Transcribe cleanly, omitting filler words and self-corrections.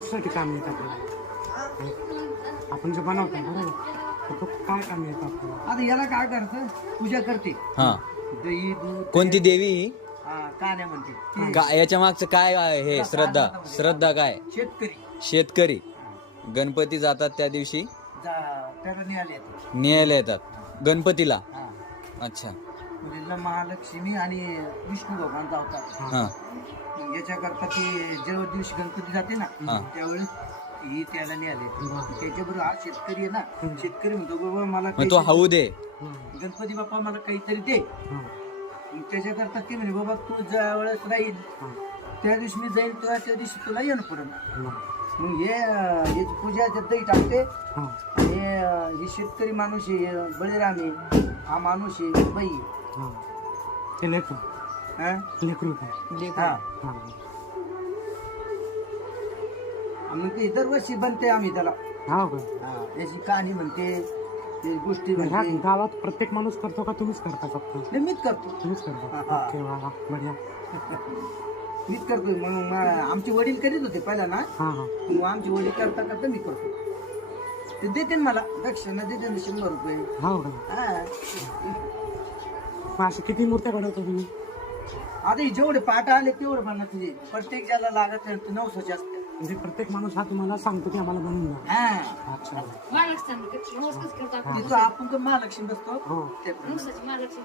साठी काम येत आपल्याला आपण जे बनवतो बरोबर तर तो काय काम येतं आपल्याला. आता याला काय करतं पूजा करते हा दही दूध कोणती देवी ही? कान्या म्हणते ती का याच्या मागचं काय आहे हे श्रद्धा? श्रद्धा काय? शेतकरी शेतकरी गणपती जातात त्या दिवशी त्याला निघाले येते न्यायला येतात गणपतीला. हा अच्छा म्हणजे महालक्ष्मी आणि विष्णू भगवान जावतात. हा याच्याकरता ते जेव्हा दिवशी गणपती जाते ना हा. त्यावेळेस ही त्याला निघाले त्याच्याबरोबर हा शेतकरी आहे ना शेतकरी म्हणतो बाबा मला मग तो काहीतरी- हाऊ दे. गणपती बाप्पा मला काहीतरी दे. मग त्याच्याकरता ते म्हणे बाबा तू ज्या वेळेस राहील त्या दिवशी मी जाईल तेव्हा त्या दिवशी तुला येणं पडेल. मग हे पूजाच्या दही टाकते आणि हे शेतकरी माणूस आहे बळीराम आहे हा माणूस आहे बाई आहे. ते लेकरू हा? लेकरू काय हा. मग ते दरवर्षी बनते आम्ही त्याला हा का. याची कहाणी म्हणते ते गोष्टी ह्या म्हणते गावात प्रत्येक माणूस करतो का तुम्हीच करता फक्त. नाही, मीच करतो तुम्हीच करता हा. ओके वा वा बढिया. मीच करतो म्हणून आमचे वडील करीत होते पहिला ना हा हा मग आमचे वडील करता करता मी करतो. ते देते ना मला दक्षिणा देते ना 100 रुपये. हो का. हा. मग अशा किती मूर्त्या घडवता तुम्ही. आता हे जेवढे पाठ आले तेवढे बनणार तुझे प्रत्येक ज्याला लागत नाही, ते 900 असते. म्हणजे प्रत्येक माणूस हा तुम्हाला सांगतो की आम्हाला बनवून द्या. हा अच्छा तिथं आपण तर महालक्ष्मी बसतो हो त्याप्रमाणे. महालक्ष्मी